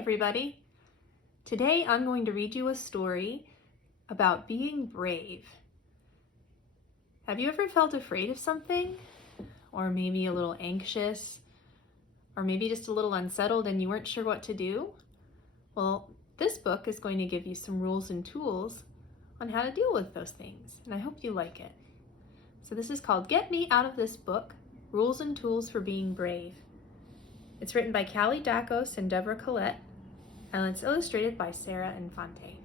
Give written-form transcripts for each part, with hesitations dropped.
everybody. Today I'm going to read you a story about being brave. Have you ever felt afraid of something? Or maybe a little anxious? Or maybe just a little unsettled and you weren't sure what to do? Well, this book is going to give you some rules and tools on how to deal with those things, and I hope you like it. So this is called Get Me Out of This Book, Rules and Tools for Being Brave. It's written by Callie Dacos and Deborah Collette, and it's illustrated by Sarah Infante.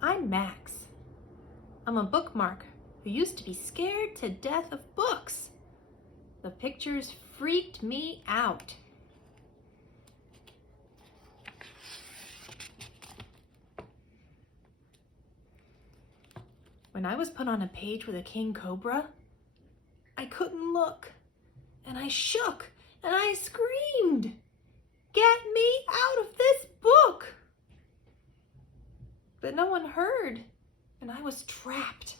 I'm Max. I'm a bookmark who used to be scared to death of books. The pictures freaked me out. When I was put on a page with a king cobra, I couldn't look, and I shook, and I screamed, "Get me out of this book!" But no one heard, and I was trapped.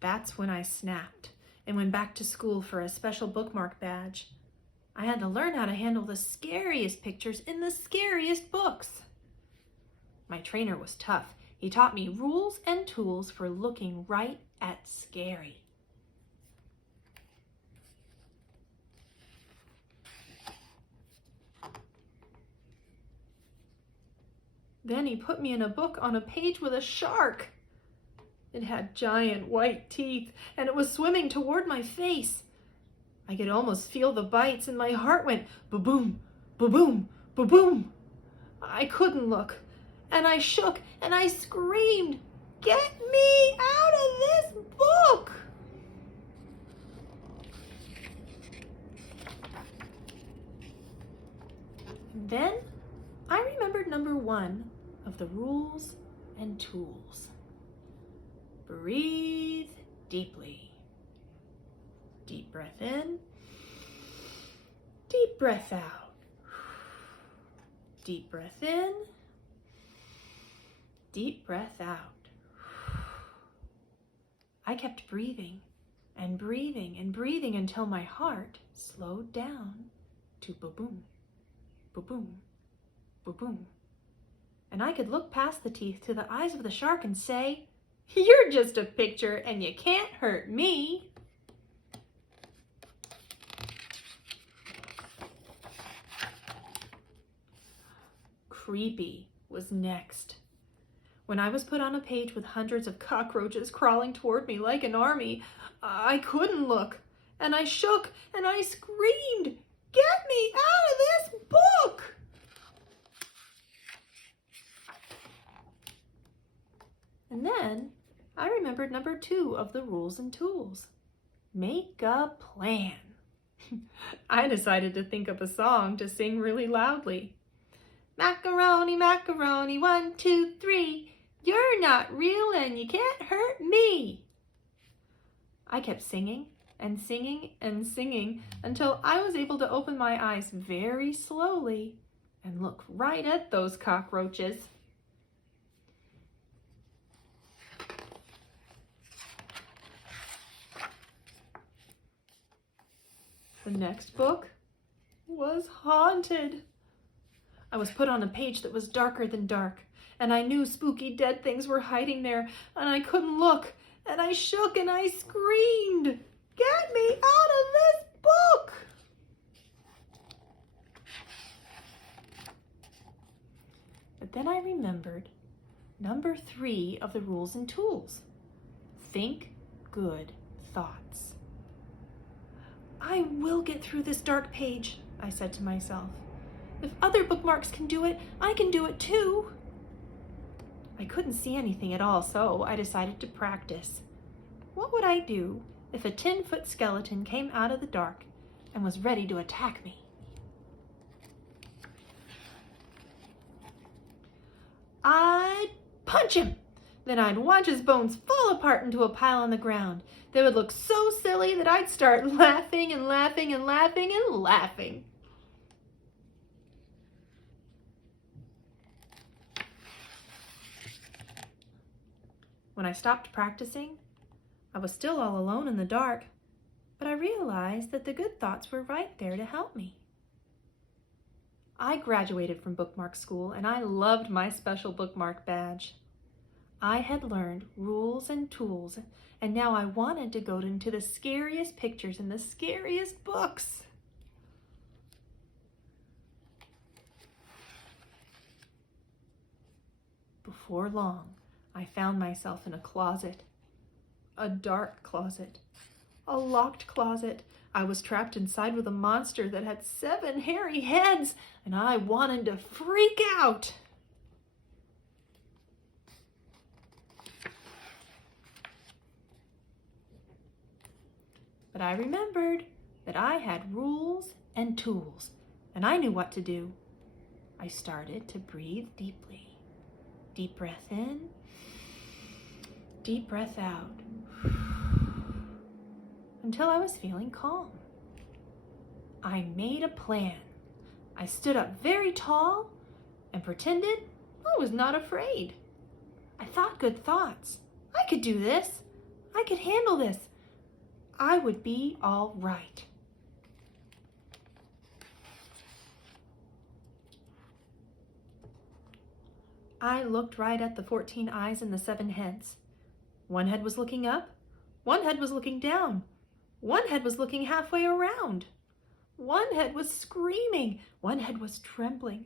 That's when I snapped and went back to school for a special bookmark badge. I had to learn how to handle the scariest pictures in the scariest books. My trainer was tough. He taught me rules and tools for looking right at scary. Then he put me in a book on a page with a shark. It had giant white teeth, and it was swimming toward my face. I could almost feel the bites, and my heart went ba-boom, ba-boom, ba-boom. I couldn't look, and I shook, and I screamed, "Get me out of this book!" And then I remembered number 1 of the rules and tools. Breathe deeply. Deep breath in, deep breath out. Deep breath in, deep breath out. I kept breathing and breathing and breathing until my heart slowed down to ba-boom, ba-boom, ba-boom. And I could look past the teeth to the eyes of the shark and say, "You're just a picture and you can't hurt me." Creepy was next. When I was put on a page with hundreds of cockroaches crawling toward me like an army, I couldn't look, and I shook, and I screamed, "Get me out of this book!" And then I remembered number 2 of the rules and tools. Make a plan. I decided to think up a song to sing really loudly. Macaroni, macaroni, 1, 2, 3. You're not real and you can't hurt me. I kept singing and singing and singing until I was able to open my eyes very slowly and look right at those cockroaches. The next book was haunted. I was put on a page that was darker than dark, and I knew spooky dead things were hiding there, and I couldn't look, and I shook and I screamed, "Get me out of this book!" But then I remembered number 3 of the rules and tools. Think good thoughts. I will get through this dark page, I said to myself. If other bookmarks can do it, I can do it too. I couldn't see anything at all, so I decided to practice. What would I do if a 10-foot skeleton came out of the dark and was ready to attack me? I'd punch him Then I'd watch his bones fall apart into a pile on the ground. They would look so silly that I'd start laughing and laughing and laughing and laughing. When I stopped practicing, I was still all alone in the dark, but I realized that the good thoughts were right there to help me. I graduated from bookmark school and I loved my special bookmark badge. I had learned rules and tools, and now I wanted to go into the scariest pictures in the scariest books. Before long, I found myself in a closet, a dark closet, a locked closet. I was trapped inside with a monster that had 7 hairy heads, and I wanted to freak out. But I remembered that I had rules and tools, and I knew what to do. I started to breathe deeply. Deep breath in, deep breath out, until I was feeling calm. I made a plan. I stood up very tall and pretended I was not afraid. I thought good thoughts. I could do this. I could handle this. I would be all right. I looked right at the 14 eyes and the 7 heads. One head was looking up, one head was looking down, one head was looking halfway around. One head was screaming, one head was trembling,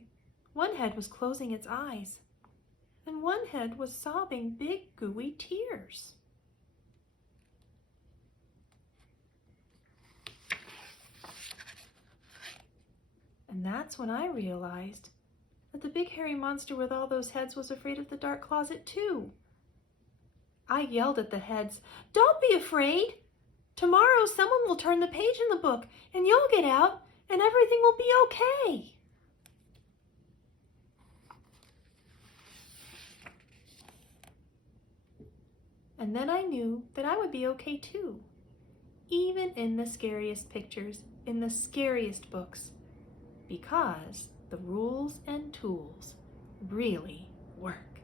one head was closing its eyes, and one head was sobbing big gooey tears. And that's when I realized that the big hairy monster with all those heads was afraid of the dark closet too. I yelled at the heads, "Don't be afraid! Tomorrow someone will turn the page in the book and you'll get out and everything will be okay." And then I knew that I would be okay too, even in the scariest pictures, in the scariest books, because the rules and tools really work.